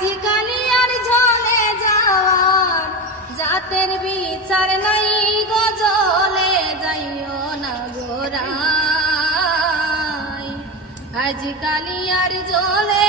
ঠিকানিয়ার ঝলে যাওয়ার জাতের বিচার নাই গো জলে যাইও না গোরা আজকালিয়ার জলে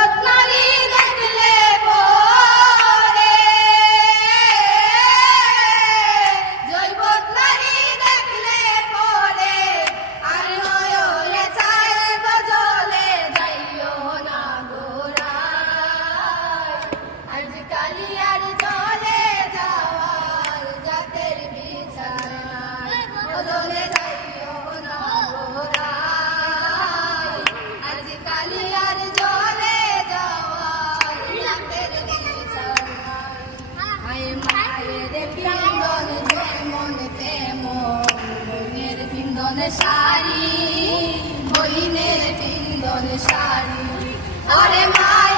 পিন্দন শাড়ি বইনের পিন্দন শাড়ি। আরে মা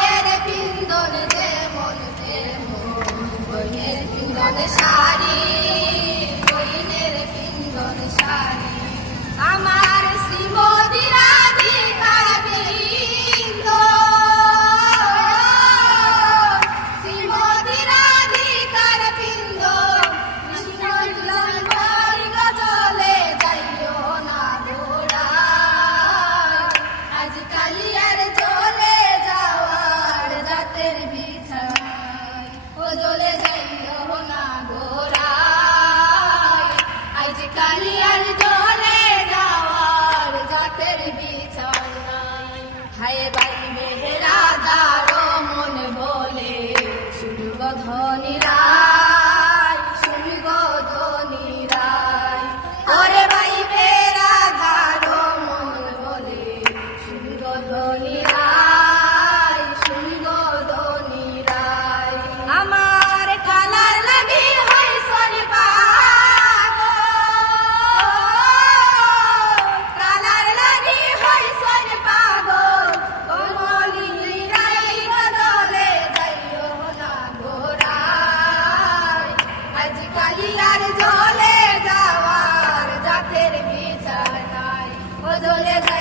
হায় বাড়ি মেহেরা দারো মন বলে সুরগ ধনী রায় সুরগ ধনী রায় ওরে ভাই মেরা দারো মন বলে সুরগ ধনী রায় 我的脸